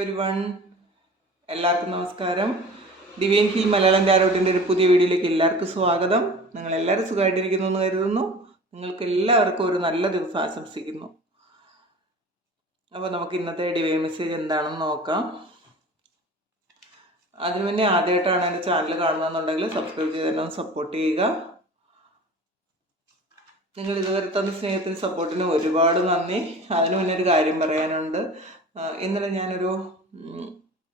Every one എല്ലാവർക്കും നമസ്കാരം. ദിവ്യൻ ഫീ മലയാളം ടാരോട്ടിന്റെ ഒരു പുതിയ വീഡിയോയിലേക്ക് എല്ലാവർക്കും സ്വാഗതം. നിങ്ങൾ എല്ലാവരും സുഖമായിട്ടിരിക്കുന്നു എന്ന് കരുതുന്നു. നിങ്ങൾക്ക് എല്ലാവർക്കും ഒരു നല്ല ദിവസം ആശംസിക്കുന്നു. അപ്പോൾ നമുക്ക് ഇന്നത്തെ ഡിവൈൻ മെസ്സേജ് എന്താണെന്ന് നോക്കാം. അതിനു മുന്നേ ആദ്യമായിട്ടാണ് എന്റെ ചാനൽ കാണുന്നതെന്നുണ്ടെങ്കിൽ സബ്സ്ക്രൈബ് ചെയ്ത് തന്നെ ഒന്ന് സപ്പോർട്ട് ചെയ്യുക. നിങ്ങൾ ഇതുവരെ തന്ന സ്നേഹത്തിന് സപ്പോർട്ടിന് ഒരുപാട് നന്ദി. അതിനു മുന്നേ ഒരു കാര്യം പറയാനുണ്ട്. ഇന്നലെ ഞാനൊരു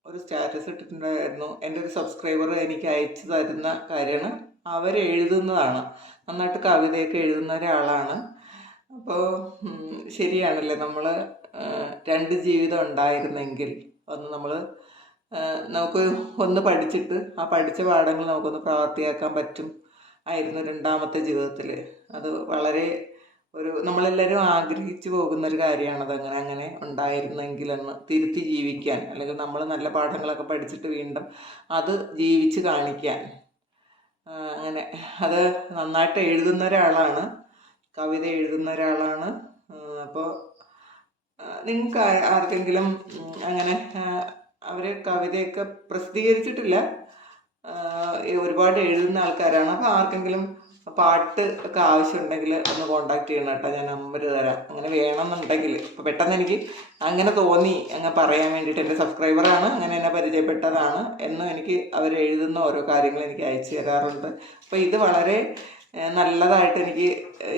ഒരു സ്റ്റാറ്റസ് ഇട്ടിട്ടുണ്ടായിരുന്നു. എന്റെ ഒരു സബ്സ്ക്രൈബർ എനിക്ക് അയച്ചു തരുന്ന കാര്യമാണ്. അവർ എഴുതുന്നതാണ്. നന്നായിട്ട് കവിതയൊക്കെ എഴുതുന്ന ഒരാളാണ്. അപ്പോൾ ശരിയാണല്ലേ നമ്മൾ രണ്ട് ജീവിതം ഉണ്ടായിരുന്നെങ്കിൽ ഒന്ന് നമ്മൾ നമുക്ക് ഒന്ന് പഠിച്ചിട്ട് ആ പഠിച്ച പാഠങ്ങൾ നമുക്കൊന്ന് പ്രാവർത്തിയാക്കാൻ പറ്റും ആയിരുന്നു രണ്ടാമത്തെ ജീവിതത്തിൽ അത് വളരെ ഒരു നമ്മളെല്ലാവരും ആഗ്രഹിച്ചു പോകുന്ന ഒരു കാര്യമാണ് അതങ്ങനെ അങ്ങനെ ഉണ്ടായിരുന്നെങ്കിലെന്ന് തിരുത്തി ജീവിക്കാൻ അല്ലെങ്കിൽ നമ്മൾ നല്ല പാഠങ്ങളൊക്കെ പഠിച്ചിട്ട് വീണ്ടും അത് ജീവിച്ച് കാണിക്കാൻ. അങ്ങനെ. അത് നന്നായിട്ട് എഴുതുന്ന ഒരാളാണ്. കവിത എഴുതുന്ന ഒരാളാണ്. അപ്പോൾ നിങ്ങൾക്ക് ആർക്കെങ്കിലും അങ്ങനെ അവർ കവിതയൊക്കെ പ്രസിദ്ധീകരിച്ചിട്ടില്ല. ഒരുപാട് എഴുതുന്ന ആൾക്കാരാണ്. അപ്പോൾ ആർക്കെങ്കിലും പാട്ട് ഒക്കെ ആവശ്യമുണ്ടെങ്കിൽ ഒന്ന് കോണ്ടാക്ട് ചെയ്യണം കേട്ടോ. ഞാൻ നമ്പർ തരാം. അങ്ങനെ വേണമെന്നുണ്ടെങ്കിൽ. ഇപ്പോൾ പെട്ടെന്ന് എനിക്ക് അങ്ങനെ തോന്നി. അങ്ങ് പറയാൻ വേണ്ടിയിട്ട് എന്റെ സബ്സ്ക്രൈബറാണ് അങ്ങനെ എന്നെ പരിചയപ്പെട്ടതാണ് എന്നും എനിക്ക് അവർ എഴുതുന്ന ഓരോ കാര്യങ്ങൾ എനിക്ക് അയച്ചു തരാറുണ്ട്. അപ്പോൾ ഇത് വളരെ നല്ലതായിട്ട് എനിക്ക്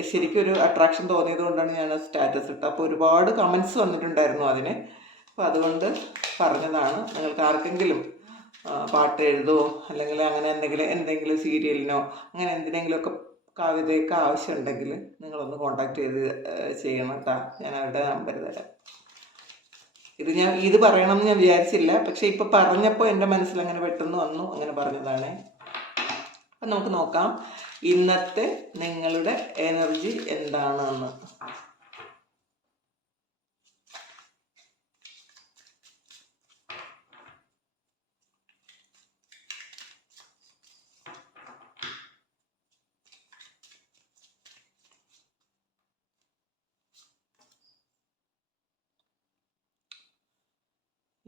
ശരിക്കും ഒരു അട്രാക്ഷൻ തോന്നിയത് കൊണ്ടാണ് ഞാൻ സ്റ്റാറ്റസ് ഇട്ടത്. അപ്പോൾ ഒരുപാട് കമൻസ് വന്നിട്ടുണ്ടായിരുന്നു അതിന്. അപ്പോൾ അതുകൊണ്ട് പറഞ്ഞതാണ്. നിങ്ങൾക്ക് ആർക്കെങ്കിലും പാട്ട് എഴുതുമോ അല്ലെങ്കിൽ അങ്ങനെ എന്തെങ്കിലും എന്തെങ്കിലും സീരിയലിനോ അങ്ങനെ എന്തിനെങ്കിലുമൊക്കെ കവിതയൊക്കെ ആവശ്യമുണ്ടെങ്കിൽ നിങ്ങളൊന്ന് കോണ്ടാക്ട് ചെയ്ത് ചെയ്യണം കേട്ടോ ഞാൻ അവരുടെ നമ്പർ തരാം. ഇത് ഞാൻ ഇത് പറയണം എന്ന് ഞാൻ വിചാരിച്ചില്ല. പക്ഷെ ഇപ്പം പറഞ്ഞപ്പോൾ എന്റെ മനസ്സിൽ അങ്ങനെ പെട്ടെന്ന് വന്നു. അങ്ങനെ പറഞ്ഞതാണ്. അപ്പം നമുക്ക് നോക്കാം. ഇന്നത്തെ നിങ്ങളുടെ എനർജി എന്താണെന്ന്.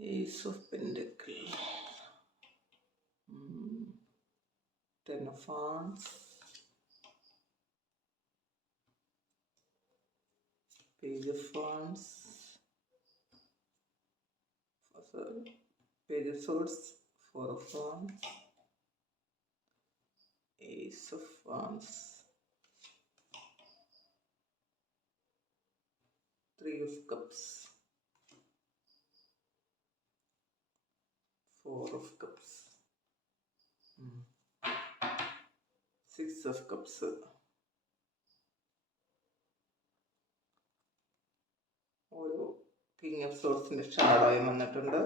Ace of Pentacle. Mm. Ten of Wands. Page of Wands. Sorry. Page of Swords. Four of Wands. Ace of Wands. Three of Cups. Four of cups mm. six of cups. ഒരു king of സോഴ്സിന്റെ ഷാഡോയും വന്നിട്ടുണ്ട്.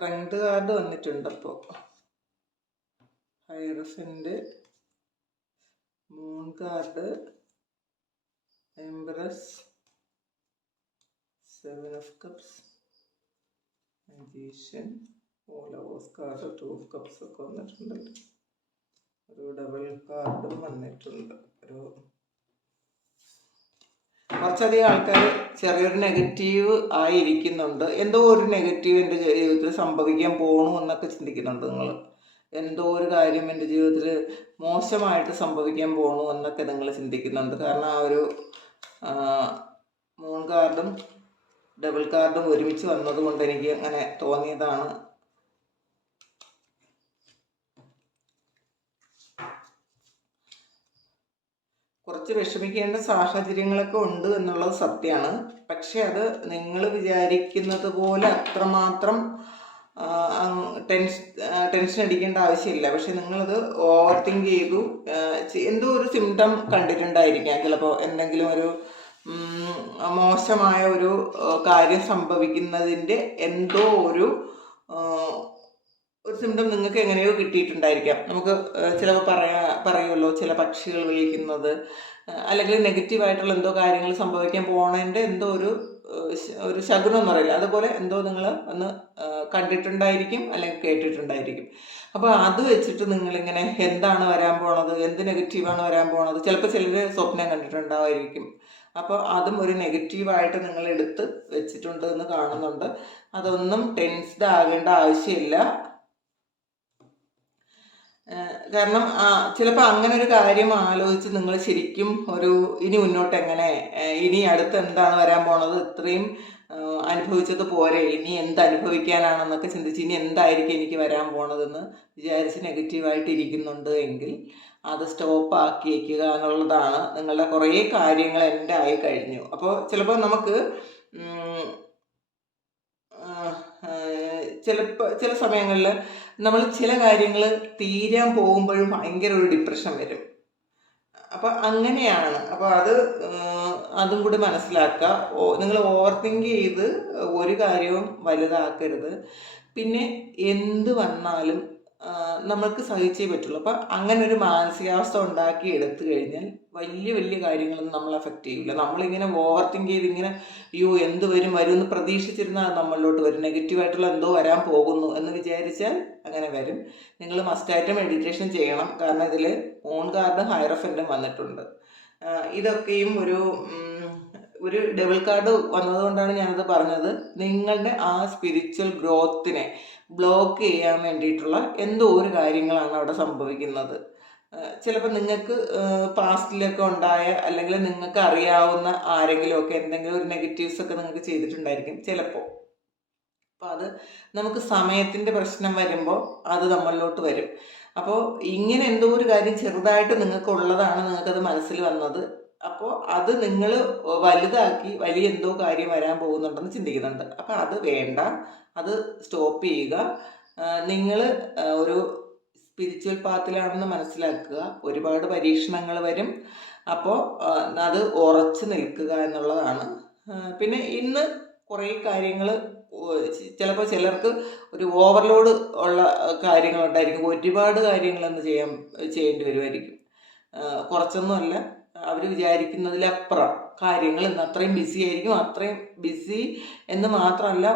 Strength card വന്നിട്ടുണ്ട് അപ്പോൾ ഹൈറഫിന്റെ moon card embrace seven of cups magician ഓലവോസ് card two of cups ഒക്കെ വന്നിട്ടുണ്ട്. ഒരു double കാർഡും വന്നിട്ടുണ്ട്. ഒരു കുറച്ചധികം ആൾക്കാർ ചെറിയൊരു നെഗറ്റീവ് ആയിരിക്കുന്നുണ്ട്. എന്തോ ഒരു നെഗറ്റീവ് എന്റെ ജീവിതത്തിൽ സംഭവിക്കാൻ പോകണു എന്നൊക്കെ ചിന്തിക്കുന്നുണ്ട് നിങ്ങൾ എന്തോ ഒരു കാര്യം എന്റെ ജീവിതത്തിൽ മോശമായിട്ട് സംഭവിക്കാൻ പോകണു എന്നൊക്കെ നിങ്ങൾ ചിന്തിക്കുന്നുണ്ട്. കാരണം ആ ഒരു മൂൺ കാർഡും ഡബിൾ കാർഡും ഒരുമിച്ച് വന്നതുകൊണ്ട് എനിക്ക് അങ്ങനെ തോന്നിയതാണ്. കുറച്ച് വിഷമിക്കേണ്ട സാഹചര്യങ്ങളൊക്കെ ഉണ്ട് എന്നുള്ളത് സത്യമാണ്. പക്ഷെ അത് നിങ്ങൾ വിചാരിക്കുന്നത് പോലെ അത്രമാത്രം ടെൻഷൻ ടെൻഷൻ അടിക്കേണ്ട ആവശ്യമില്ല. പക്ഷെ നിങ്ങളത് ഓവർ തിങ്ക് ചെയ്തു എന്തോ ഒരു സിംറ്റം കണ്ടിട്ടുണ്ടായിരിക്കാം. ചിലപ്പോൾ എന്തെങ്കിലും ഒരു മോശമായ ഒരു കാര്യം സംഭവിക്കുന്നതിന്റെ എന്തോ ഒരു ഒരു സിംറ്റം നിങ്ങൾക്ക് എങ്ങനെയോ കിട്ടിയിട്ടുണ്ടായിരിക്കാം. നമുക്ക് ചിലപ്പോൾ പറയാ പറയുമല്ലോ ചില പക്ഷികൾ വിളിക്കുന്നത്. അല്ലെങ്കിൽ നെഗറ്റീവായിട്ടുള്ള എന്തോ കാര്യങ്ങൾ സംഭവിക്കാൻ പോണതിന്റെ എന്തോ ഒരു ഒരു ശകുനം എന്ന് പറയില്ല? അതുപോലെ എന്തോ നിങ്ങൾ ഒന്ന് കണ്ടിട്ടുണ്ടായിരിക്കും അല്ലെങ്കിൽ കേട്ടിട്ടുണ്ടായിരിക്കും. അപ്പോൾ അത് വെച്ചിട്ട് നിങ്ങളിങ്ങനെ എന്താണ് വരാൻ പോണത്? എന്ത് നെഗറ്റീവാണ് വരാൻ പോണത്? ചിലപ്പോൾ ചിലർ സ്വപ്നം കണ്ടിട്ടുണ്ടാവായിരിക്കും. അപ്പോൾ അതും ഒരു നെഗറ്റീവായിട്ട് നിങ്ങൾ എടുത്ത് വെച്ചിട്ടുണ്ട് എന്ന് കാണുന്നുണ്ട്. അതൊന്നും ടെൻസ്ഡ് ആകേണ്ട ആവശ്യമില്ല. കാരണം ചിലപ്പോൾ അങ്ങനെ ഒരു കാര്യം ആലോചിച്ച് നിങ്ങൾ ശരിക്കും ഒരു ഇനി മുന്നോട്ട് എങ്ങനെ ഇനി അടുത്ത് എന്താണ് വരാൻ പോണത്? ഇത്രയും അനുഭവിച്ചത് പോരെ. ഇനി എന്ത് അനുഭവിക്കാനാണെന്നൊക്കെ ചിന്തിച്ച് ഇനി എന്തായിരിക്കും എനിക്ക് വരാൻ പോണതെന്ന് വിചാരിച്ച് നെഗറ്റീവായിട്ട് ഇരിക്കുന്നുണ്ട് എങ്കിൽ അത് സ്റ്റോപ്പ് ആക്കി വയ്ക്കുക എന്നുള്ളതാണ് നിങ്ങളുടെ കുറേ കാര്യങ്ങൾ എന്റെ ആയി കഴിഞ്ഞു. അപ്പോൾ ചിലപ്പോൾ നമുക്ക് ചിലപ്പോൾ ചില സമയങ്ങളിൽ നമ്മൾ ചില കാര്യങ്ങൾ തീരാൻ പോകുമ്പോഴും ഭയങ്കര ഒരു ഡിപ്രഷൻ വരും. അപ്പോൾ അങ്ങനെയാണ്. അപ്പോൾ അത് അതും കൂടി മനസ്സിലാക്കുക നിങ്ങൾ ഓവർ തിങ്ക് ചെയ്ത് ഒരു കാര്യവും വലുതാക്കരുത്. പിന്നെ എന്ത് വന്നാലും നമ്മൾക്ക് സഹിച്ചേ പറ്റുള്ളൂ. അപ്പം അങ്ങനെ ഒരു മാനസികാവസ്ഥ ഉണ്ടാക്കി എടുത്തു കഴിഞ്ഞാൽ വലിയ വലിയ കാര്യങ്ങളൊന്നും നമ്മൾ എഫക്റ്റ് ചെയ്യില്ല നമ്മളിങ്ങനെ ഓവർ തിങ്ക് ചെയ്ത് ഇങ്ങനെ അയ്യോ എന്ത് വരും? വരും എന്ന് പ്രതീക്ഷിച്ചിരുന്നാൽ നമ്മളിലോട്ട് വരും. നെഗറ്റീവായിട്ടുള്ള എന്തോ വരാൻ പോകുന്നു എന്ന് വിചാരിച്ചാൽ അങ്ങനെ വരും. നിങ്ങൾ മസ്റ്റായിട്ട് മെഡിറ്റേഷൻ ചെയ്യണം. കാരണം ഇതിൽ ഓൺ കാർഡ് ഹൈറഫന്റും വന്നിട്ടുണ്ട്. ഇതൊക്കെയും ഒരു ഒരു ഡെവിൾ കാർഡ് വന്നതുകൊണ്ടാണ് ഞാനത് പറഞ്ഞത്. നിങ്ങളുടെ ആ സ്പിരിച്വൽ ഗ്രോത്തിനെ ബ്ലോക്ക് ചെയ്യാൻ വേണ്ടിയിട്ടുള്ള എന്തോ ഒരു കാര്യങ്ങളാണ് അവിടെ സംഭവിക്കുന്നത്. ചിലപ്പോൾ നിങ്ങൾക്ക് പാസ്റ്റിലൊക്കെ ഉണ്ടായ അല്ലെങ്കിൽ നിങ്ങൾക്ക് അറിയാവുന്ന ആരെങ്കിലുമൊക്കെ എന്തെങ്കിലും ഒരു നെഗറ്റീവ്സ് ഒക്കെ നിങ്ങൾക്ക് ചെയ്തിട്ടുണ്ടായിരിക്കും ചിലപ്പോൾ. അപ്പോൾ അത് നമുക്ക് സമയത്തിന്റെ പ്രശ്നം വരുമ്പോൾ അത് നമ്മളിലോട്ട് വരും. അപ്പോൾ ഇങ്ങനെ എന്തോ ഒരു കാര്യം ചെറുതായിട്ട് നിങ്ങൾക്ക് ഉള്ളതാണ് നിങ്ങൾക്കത് മനസ്സിൽ വന്നത്. അപ്പോൾ അത് നിങ്ങൾ വലുതാക്കി വലിയ എന്തോ കാര്യം വരാൻ പോകുന്നുണ്ടെന്ന് ചിന്തിക്കുന്നുണ്ട്. അപ്പോൾ അത് വേണ്ട. അത് സ്റ്റോപ്പ് ചെയ്യുക. നിങ്ങൾ ഒരു സ്പിരിച്വൽ പാത്തിലാണെന്ന് മനസ്സിലാക്കുക. ഒരുപാട് പരീക്ഷണങ്ങൾ വരും. അപ്പോൾ അത് ഉറച്ചു നിൽക്കുക എന്നുള്ളതാണ്. പിന്നെ ഇന്ന് കുറേ കാര്യങ്ങൾ ചിലപ്പോൾ ചിലർക്ക് ഒരു ഓവർലോഡ് ഉള്ള കാര്യങ്ങളുണ്ടായിരിക്കും. ഒരുപാട് കാര്യങ്ങളൊന്ന് ചെയ്യാൻ ചെയ്യേണ്ടി വരുമായിരിക്കും. കുറച്ചൊന്നുമല്ല. അവർ വിചാരിക്കുന്നതിലപ്പുറം. കാര്യങ്ങൾ ഇന്ന് അത്രയും ബിസി ആയിരിക്കും അത്രയും ബിസി എന്ന് മാത്രമല്ല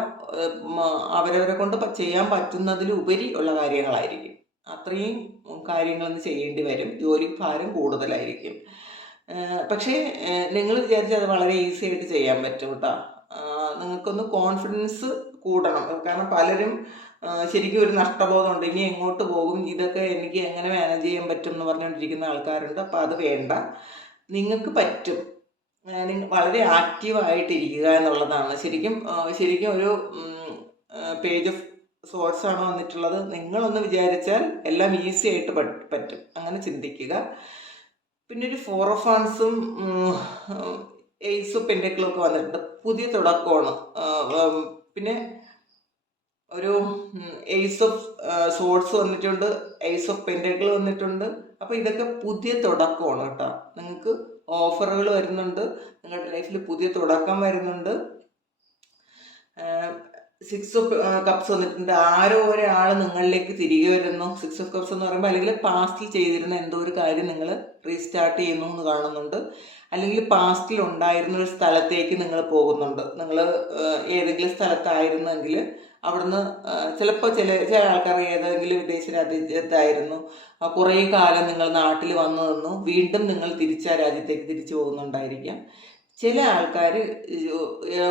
അവരവരെ കൊണ്ട് ചെയ്യാൻ പറ്റുന്നതിലുപരി ഉള്ള കാര്യങ്ങളായിരിക്കും. അത്രയും കാര്യങ്ങളൊന്ന് ചെയ്യേണ്ടി വരും ജോലി ഭാരം കൂടുതലായിരിക്കും. പക്ഷേ നിങ്ങൾ വിചാരിച്ചാൽ അത് വളരെ ഈസി ആയിട്ട് ചെയ്യാൻ പറ്റും കേട്ടോ നിങ്ങൾക്കൊന്ന് കോൺഫിഡൻസ് കൂടണം. കാരണം പലരും ശരിക്കും ഒരു നഷ്ടബോധമുണ്ട് ഇനി എങ്ങോട്ട് പോകും? ഇതൊക്കെ എനിക്ക് എങ്ങനെ മാനേജ് ചെയ്യാൻ പറ്റും എന്ന് പറഞ്ഞുകൊണ്ടിരിക്കുന്ന ആൾക്കാരുണ്ട്. അപ്പോൾ അത് വേണ്ട. നിങ്ങൾക്ക് പറ്റും. വളരെ ആക്റ്റീവായിട്ടിരിക്കുക എന്നുള്ളതാണ്. ശരിക്കും ശരിക്കും ഒരു പേജ് ഓഫ് സോഴ്സ് ആണ് വന്നിട്ടുള്ളത്. നിങ്ങളൊന്ന് വിചാരിച്ചാൽ എല്ലാം ഈസി ആയിട്ട് പറ്റും. അങ്ങനെ ചിന്തിക്കുക. പിന്നെ ഒരു ഫോർ ഓഫ് ഫാൻസും എയ്സും പെൻഡക്കിളും ഒക്കെ വന്നിട്ടുണ്ട്. പുതിയ തുടക്കമാണ്. പിന്നെ ഒരു എയ്സ് ഓഫ് സോഡ്സ് വന്നിട്ടുണ്ട്. എയ്സ് ഓഫ് പെൻഡക്കിൾ വന്നിട്ടുണ്ട്. അപ്പോൾ ഇതൊക്കെ പുതിയ തുടക്കമാണ് കേട്ടോ. നിങ്ങൾക്ക് ഓഫറുകൾ വരുന്നുണ്ട്. നിങ്ങളുടെ ലൈഫിൽ പുതിയ തുടക്കം വരുന്നുണ്ട്. സിക്സ് ഓഫ് കപ്സ് വന്നിട്ടുണ്ട്. ആരോ ഒരാൾ നിങ്ങളിലേക്ക് തിരികെ വരുന്നു. സിക്സ് ഓഫ് കപ്സ് എന്ന് പറയുമ്പോൾ അല്ലെങ്കിൽ പാസ്റ്റിൽ ചെയ്തിരുന്ന എന്തോ ഒരു കാര്യം നിങ്ങൾ റീസ്റ്റാർട്ട് ചെയ്യുന്നു എന്ന് കാണുന്നുണ്ട്. അല്ലെങ്കിൽ പാസ്റ്റിൽ ഉണ്ടായിരുന്ന ഒരു സ്ഥലത്തേക്ക് നിങ്ങൾ പോകുന്നുണ്ട്. നിങ്ങൾ ഏതെങ്കിലും സ്ഥലത്തായിരുന്നെങ്കിൽ അവിടുന്ന് ചിലപ്പോൾ ചില ചില ആൾക്കാർ ഏതെങ്കിലും വിദേശ രാജ്യത്തായിരുന്നു കുറേ കാലം നിങ്ങൾ നാട്ടിൽ വന്നു നിന്നു. വീണ്ടും നിങ്ങൾ തിരിച്ച രാജ്യത്തേക്ക് തിരിച്ചു പോകുന്നുണ്ടായിരിക്കാം. ചില ആൾക്കാർ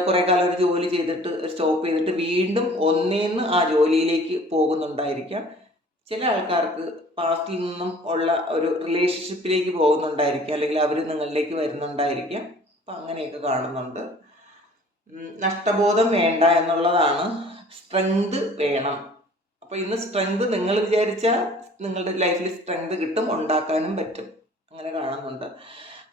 കുറേ കാലം ഒരു ജോലി ചെയ്തിട്ട് സ്റ്റോപ്പ് ചെയ്തിട്ട് വീണ്ടും ഒന്നേന്ന് ആ ജോലിയിലേക്ക് പോകുന്നുണ്ടായിരിക്കാം. ചില ആൾക്കാർക്ക് പാസ്റ്റിൽ നിന്നും ഉള്ള ഒരു റിലേഷൻഷിപ്പിലേക്ക് പോകുന്നുണ്ടായിരിക്കാം. അല്ലെങ്കിൽ അവർ നിങ്ങളിലേക്ക് വരുന്നുണ്ടായിരിക്കാം. അപ്പം അങ്ങനെയൊക്കെ കാണുന്നുണ്ട്. നഷ്ടബോധം വേണ്ട എന്നുള്ളതാണ് സ്ട്രെങ്ത് വേണം. അപ്പോൾ ഇന്ന് സ്ട്രെങ്ത് നിങ്ങൾ വിചാരിച്ചാൽ നിങ്ങളുടെ ലൈഫിൽ സ്ട്രെങ്ത് കിട്ടും ഉണ്ടാക്കാനും പറ്റും. അങ്ങനെ കാണുന്നുണ്ട്.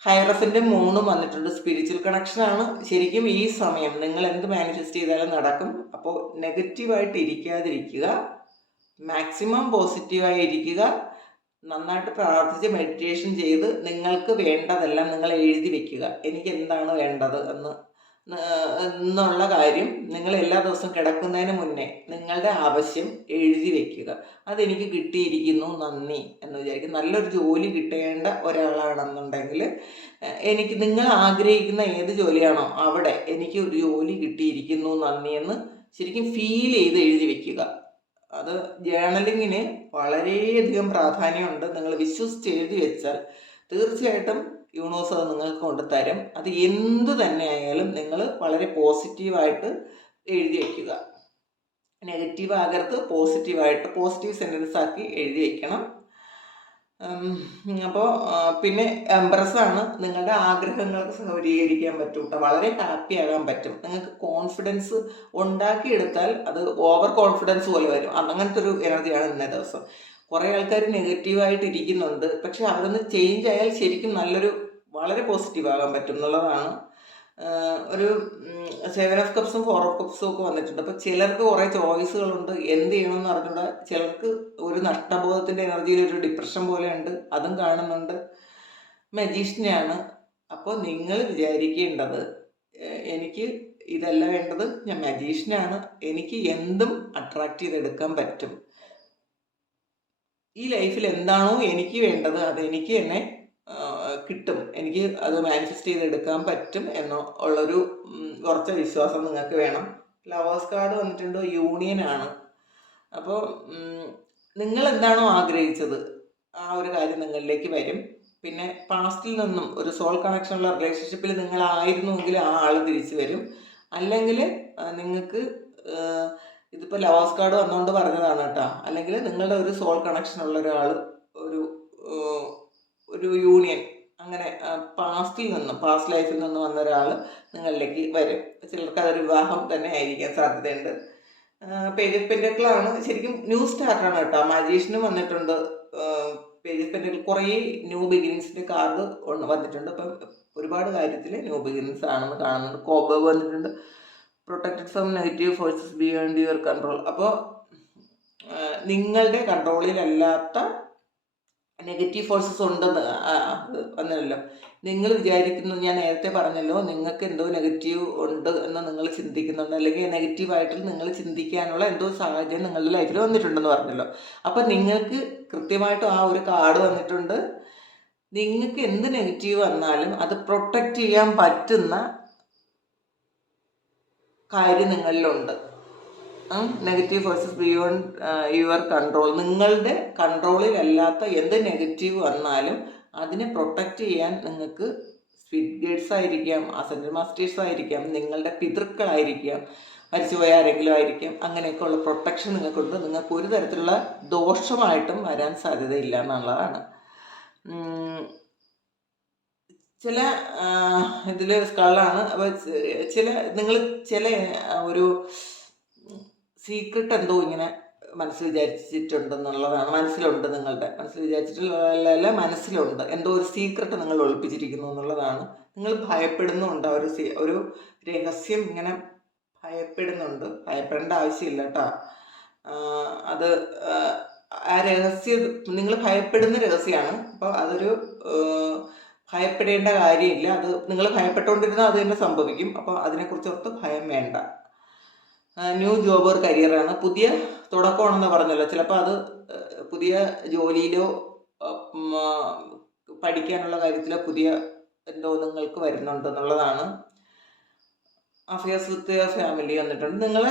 ഹൈറസിന്റെ മൂന്നും വന്നിട്ടുണ്ട്. സ്പിരിച്വൽ കണക്ഷനാണ് ശരിക്കും ഈ സമയം നിങ്ങൾ എന്ത് മാനിഫെസ്റ്റ് ചെയ്താലും നടക്കും. അപ്പോൾ നെഗറ്റീവായിട്ട് ഇരിക്കാതിരിക്കുക. മാക്സിമം പോസിറ്റീവായി ഇരിക്കുക. നന്നായിട്ട് പ്രാർത്ഥിച്ച് മെഡിറ്റേഷൻ ചെയ്ത് നിങ്ങൾക്ക് വേണ്ടതെല്ലാം നിങ്ങൾ എഴുതി വെക്കുക. എനിക്ക് എന്താണ് വേണ്ടത് എന്ന് എന്നുള്ള കാര്യം നിങ്ങൾ എല്ലാ ദിവസവും കിടക്കുന്നതിന് മുന്നേ നിങ്ങളുടെ ആവശ്യം എഴുതി വെക്കുക. അതെനിക്ക് കിട്ടിയിരിക്കുന്നു നന്ദി എന്ന് വിചാരിക്കും. നല്ലൊരു ജോലി കിട്ടേണ്ട ഒരാളാണെന്നുണ്ടെങ്കിൽ എനിക്ക് നിങ്ങൾ ആഗ്രഹിക്കുന്ന ഏത് ജോലിയാണോ അവിടെ എനിക്ക് ഒരു ജോലി കിട്ടിയിരിക്കുന്നു നന്ദി എന്ന് ശരിക്കും ഫീൽ ചെയ്ത് എഴുതി വെക്കുക. അത് ജേണലിങ്ങിന് വളരെയധികം പ്രാധാന്യമുണ്ട്. നിങ്ങൾ വിശ്വസിച്ച് എഴുതി വെച്ചാൽ തീർച്ചയായിട്ടും യൂണിവേഴ്സ് അത് നിങ്ങൾക്ക് കൊണ്ട് തരും അത് എന്ത് തന്നെ ആയാലും നിങ്ങൾ വളരെ പോസിറ്റീവായിട്ട് എഴുതി വയ്ക്കുക. നെഗറ്റീവ് ആകരുത് പോസിറ്റീവായിട്ട് പോസിറ്റീവ് സെന്റൻസ് ആക്കി എഴുതി വയ്ക്കണം. അപ്പോൾ പിന്നെ എംബ്രസ്സാണ് നിങ്ങളുടെ ആഗ്രഹങ്ങൾക്ക് സൗരീകരിക്കാൻ പറ്റും കേട്ടോ വളരെ ഹാപ്പി ആകാൻ പറ്റും. നിങ്ങൾക്ക് കോൺഫിഡൻസ് ഉണ്ടാക്കിയെടുത്താൽ അത് ഓവർ കോൺഫിഡൻസ് പോലെ വരും. അങ്ങനത്തെ ഒരു എനർജിയാണ് ഇന്നേ ദിവസം. കുറേ ആൾക്കാർ നെഗറ്റീവായിട്ട് ഇരിക്കുന്നുണ്ട്. പക്ഷെ അവരൊന്ന് ചേഞ്ച് ആയാൽ ശരിക്കും നല്ലൊരു വളരെ പോസിറ്റീവ് ആകാൻ പറ്റും എന്നുള്ളതാണ്. ഒരു സെവൻ ഓഫ് കപ്സും ഫോർ ഓഫ് കപ്സും ഒക്കെ വന്നിട്ടുണ്ട്. അപ്പോൾ ചിലർക്ക് കുറേ ചോയ്സുകളുണ്ട്. എന്ത് ചെയ്യണമെന്ന് അറിഞ്ഞൂടാ. ചിലർക്ക് ഒരു നഷ്ടബോധത്തിന്റെ എനർജിയിൽ ഒരു ഡിപ്രഷൻ പോലെ ഉണ്ട് അതും കാണുന്നുണ്ട്. മജീഷ്യനാണ് അപ്പോൾ നിങ്ങൾ വിചാരിക്കേണ്ടത് എനിക്ക് ഇതല്ല വേണ്ടത് ഞാൻ മജീഷ്യനാണ് എനിക്ക് എന്തും അട്രാക്റ്റ് ചെയ്തെടുക്കാൻ പറ്റും. ഈ ലൈഫിൽ എന്താണോ എനിക്ക് വേണ്ടത് അത് എനിക്ക് തന്നെ കിട്ടും. എനിക്ക് അത് മാനിഫെസ്റ്റ് ചെയ്തെടുക്കാൻ പറ്റും എന്നോ ഉള്ളൊരു കുറച്ച് വിശ്വാസം നിങ്ങൾക്ക് വേണം. ലവേഴ്സ് കാർഡ് വന്നിട്ടുണ്ട് യൂണിയൻ ആണ്. അപ്പോൾ നിങ്ങൾ എന്താണോ ആഗ്രഹിച്ചത് ആ ഒരു കാര്യം നിങ്ങളിലേക്ക് വരും. പിന്നെ പാസ്റ്റിൽ നിന്നും ഒരു സോൾ കണക്ഷനുള്ള റിലേഷൻഷിപ്പിൽ നിങ്ങളായിരുന്നുവെങ്കിൽ ആ ആൾ തിരിച്ചു വരും. അല്ലെങ്കിൽ നിങ്ങൾക്ക് ഇതിപ്പോൾ ലവാസ് കാർഡ് വന്നുകൊണ്ട് പറഞ്ഞതാണ് കേട്ടോ. അല്ലെങ്കിൽ നിങ്ങളുടെ ഒരു സോൾ കണക്ഷൻ ഉള്ള ഒരാൾ ഒരു ഒരു യൂണിയൻ അങ്ങനെ പാസ്റ്റിൽ നിന്നും പാസ്റ്റ് ലൈഫിൽ നിന്ന് വന്ന ഒരാൾ നിങ്ങളിലേക്ക് വരും. ചിലർക്ക് അതൊരു വിവാഹം തന്നെ ആയിരിക്കാൻ സാധ്യതയുണ്ട്. പേജ് ഓഫ് ശരിക്കും ന്യൂ സ്റ്റാർട്ടാണ് കേട്ടോ. മജീഷനും വന്നിട്ടുണ്ട്. പേജ് ഓഫ് കുറേ ന്യൂ ബിഗിനിങ്സിന്റെ കാർഡ് വന്നിട്ടുണ്ട്. അപ്പം ഒരുപാട് കാര്യത്തിൽ ന്യൂ ബിഗിനിങ്സ് ആണെന്ന് കാണുന്നുണ്ട്. കോബ് വന്നിട്ടുണ്ട്. Protected from negative forces beyond your control അപ്പോൾ നിങ്ങളുടെ കൺട്രോളിലല്ലാത്ത നെഗറ്റീവ് ഫോഴ്സസ് ഉണ്ടെന്ന് വന്നല്ലോ. നിങ്ങൾ വിചാരിക്കുന്നു ഞാൻ നേരത്തെ പറഞ്ഞല്ലോ നിങ്ങൾക്ക് എന്തോ നെഗറ്റീവ് ഉണ്ട് എന്ന് നിങ്ങൾ ചിന്തിക്കുന്നുണ്ട്. അല്ലെങ്കിൽ നെഗറ്റീവായിട്ട് നിങ്ങൾ ചിന്തിക്കാനുള്ള എന്തോ സാഹചര്യം നിങ്ങളുടെ ലൈഫിൽ വന്നിട്ടുണ്ടെന്ന് പറഞ്ഞല്ലോ. അപ്പം നിങ്ങൾക്ക് കൃത്യമായിട്ടും ആ ഒരു കാർഡ് വന്നിട്ടുണ്ട്. നിങ്ങൾക്ക് എന്ത് നെഗറ്റീവ് വന്നാലും അത് പ്രൊട്ടക്റ്റ് ചെയ്യാൻ പറ്റുന്ന കാര്യം നിങ്ങളിലുണ്ട്. Negative forces beyond your control നിങ്ങളുടെ കൺട്രോളിലല്ലാത്ത എന്ത് നെഗറ്റീവ് വന്നാലും അതിനെ പ്രൊട്ടക്റ്റ് ചെയ്യാൻ നിങ്ങൾക്ക് സ്പിരിറ്റ് ഗേഡ്സ് ആയിരിക്കാം അസൻഡർ മാസ്റ്റേഴ്സ് ആയിരിക്കാം നിങ്ങളുടെ പിതൃക്കളായിരിക്കാം മരിച്ചുപോയ ആരെങ്കിലും ആയിരിക്കാം. അങ്ങനെയൊക്കെ ഉള്ള പ്രൊട്ടക്ഷൻ നിങ്ങൾക്കുണ്ട്. നിങ്ങൾക്ക് ഒരു തരത്തിലുള്ള ദോഷമായിട്ടും വരാൻ സാധ്യതയില്ല എന്നുള്ളതാണ്. ചില ഇതിൽ സ്കളാണ് അപ്പോൾ ചില നിങ്ങൾ ചില ഒരു സീക്രട്ട് എന്തോ ഇങ്ങനെ മനസ്സിൽ വിചാരിച്ചിട്ടുണ്ടെന്നുള്ളതാണ്. മനസ്സിലുണ്ട് നിങ്ങളുടെ. മനസ്സിൽ വിചാരിച്ചിട്ടുള്ള മനസ്സിലുണ്ട്. എന്തോ ഒരു സീക്രട്ട് നിങ്ങൾ ഒളിപ്പിച്ചിരിക്കുന്നു എന്നുള്ളതാണ്. നിങ്ങൾ ഭയപ്പെടുന്നുണ്ട്. ഒരു ഒരു രഹസ്യം ഇങ്ങനെ ഭയപ്പെടുന്നുണ്ട്. ഭയപ്പെടേണ്ട ആവശ്യമില്ല കേട്ടോ അത് ആ, രഹസ്യം നിങ്ങൾ ഭയപ്പെടുന്ന രഹസ്യമാണ് അപ്പോൾ അതൊരു ഭയപ്പെടേണ്ട കാര്യമില്ല. അത് നിങ്ങൾ ഭയപ്പെട്ടുകൊണ്ടിരുന്നാൽ അത് തന്നെ സംഭവിക്കും. അപ്പോൾ അതിനെക്കുറിച്ച് ഓർത്ത് ഭയം വേണ്ട. ന്യൂ ജോബ് ഒരു കരിയറാണ്. പുതിയ തുടക്കമാണെന്ന് പറഞ്ഞല്ലോ. ചിലപ്പോൾ അത് പുതിയ ജോലിയിലോ പഠിക്കാനുള്ള കാര്യത്തിലോ പുതിയ എന്തോ നിങ്ങൾക്ക് വരുന്നുണ്ട് എന്നുള്ളതാണ്. അഫയേഴ്സ് വിത്ത് ഫാമിലി വന്നിട്ടുണ്ട്. നിങ്ങൾ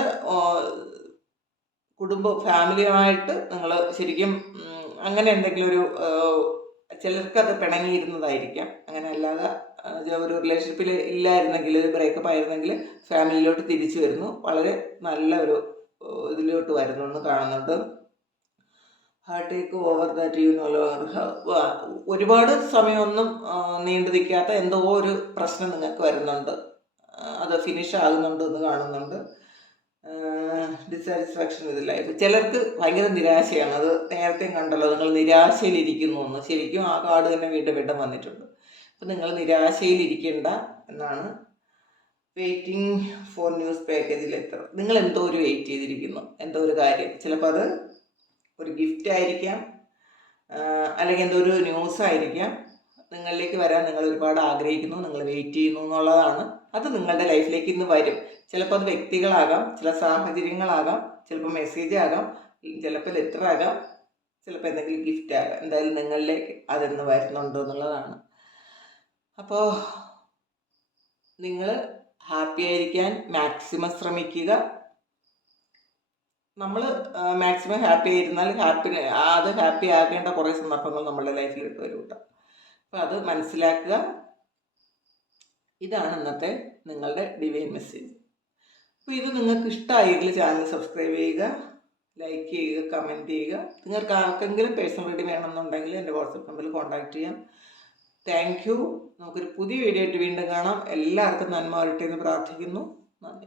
കുടുംബ ഫാമിലിയുമായിട്ട് നിങ്ങൾ ശരിക്കും അങ്ങനെ എന്തെങ്കിലും ഒരു ചിലർക്കത് പിണങ്ങിയിരുന്നതായിരിക്കാം. അങ്ങനെ അല്ലാതെ ഒരു റിലേഷൻഷിപ്പിൽ ഇല്ലായിരുന്നെങ്കിൽ ഒരു ബ്രേക്കപ്പ് ആയിരുന്നെങ്കിൽ ഫാമിലിയിലോട്ട് തിരിച്ചു വരുന്നു. വളരെ നല്ല ഒരു ഇതിലോട്ട് വരുന്നു എന്ന് കാണുന്നുണ്ട്. Heart take over that you know ഒരുപാട് സമയമൊന്നും നീണ്ടു നിൽക്കാത്ത എന്തോ ഒരു പ്രശ്നം നിങ്ങൾക്ക് വരുന്നുണ്ട്. അത് ഫിനിഷ് ആകുന്നുണ്ട് എന്ന് കാണുന്നുണ്ട്. ഡിസാറ്റിസ്ഫാക്ഷൻ വിത്ത് ലൈഫ് ചിലർക്ക് ഭയങ്കര നിരാശയാണ്. അത് നേരത്തെ കണ്ടല്ലോ നിങ്ങൾ നിരാശയിലിരിക്കുന്നു എന്ന്. ശരിക്കും ആ കാർഡ് തന്നെ വീണ്ടും വീണ്ടും വന്നിട്ടുണ്ട്. അപ്പം നിങ്ങൾ നിരാശയിലിരിക്കേണ്ട എന്നാണ് വെയിറ്റിംഗ് ഫോർ ന്യൂസ് പാക്കേജിൽ എത്ര. നിങ്ങൾ എന്തോ ഒരു വെയിറ്റ് ചെയ്തിരിക്കുന്നു. എന്തോ ഒരു കാര്യം. ചിലപ്പോൾ അത് ഒരു ഗിഫ്റ്റ് ആയിരിക്കാം. അല്ലെങ്കിൽ എന്തോ ഒരു ന്യൂസ് ആയിരിക്കാം. നിങ്ങളിലേക്ക് വരാൻ നിങ്ങൾ ഒരുപാട് ആഗ്രഹിക്കുന്നു. നിങ്ങൾ വെയിറ്റ് ചെയ്യുന്നു എന്നുള്ളതാണ്. അത് നിങ്ങളുടെ ലൈഫിലേക്ക് ഇന്ന് വരും. ചിലപ്പോൾ അത് വ്യക്തികളാകാം ചില സാഹചര്യങ്ങളാകാം ചിലപ്പോൾ മെസ്സേജ് ആകാം ചിലപ്പോൾ ലെറ്റർ ആകാം ചിലപ്പോൾ എന്തെങ്കിലും ഗിഫ്റ്റ് ആകാം. എന്തായാലും നിങ്ങളിലേക്ക് അതെന്ന് വരുന്നുണ്ട് എന്നുള്ളതാണ്. അപ്പോൾ നിങ്ങൾ ഹാപ്പി ആയിരിക്കാൻ മാക്സിമം ശ്രമിക്കുക. നമ്മൾ മാക്സിമം ഹാപ്പി ആയിരുന്നാൽ ഹാപ്പി അത് ഹാപ്പി ആകേണ്ട കുറേ സന്ദർഭങ്ങൾ നമ്മുടെ ലൈഫിൽ വരും കേട്ടോ അപ്പോൾ അത് മനസ്സിലാക്കുക. ഇതാണ് ഇന്നത്തെ നിങ്ങളുടെ ഡിവൈൻ മെസ്സേജ് അപ്പോൾ ഇത് നിങ്ങൾക്ക് ഇഷ്ടമായെങ്കിൽ ചാനൽ സബ്സ്ക്രൈബ് ചെയ്യുക ലൈക്ക് ചെയ്യുക കമന്റ് ചെയ്യുക. നിങ്ങൾക്ക് ആർക്കെങ്കിലും പേഴ്സണൽ റീഡിങ് വേണമെന്നുണ്ടെങ്കിൽ എന്റെ വാട്സപ്പ് നമ്പറിൽ കോൺടാക്റ്റ് ചെയ്യാം. താങ്ക് യു നമുക്കൊരു പുതിയ വീഡിയോ ആയിട്ട് വീണ്ടും കാണാം. എല്ലാവർക്കും നന്മ വരട്ടെ എന്ന് പ്രാർത്ഥിക്കുന്നു. നന്ദി.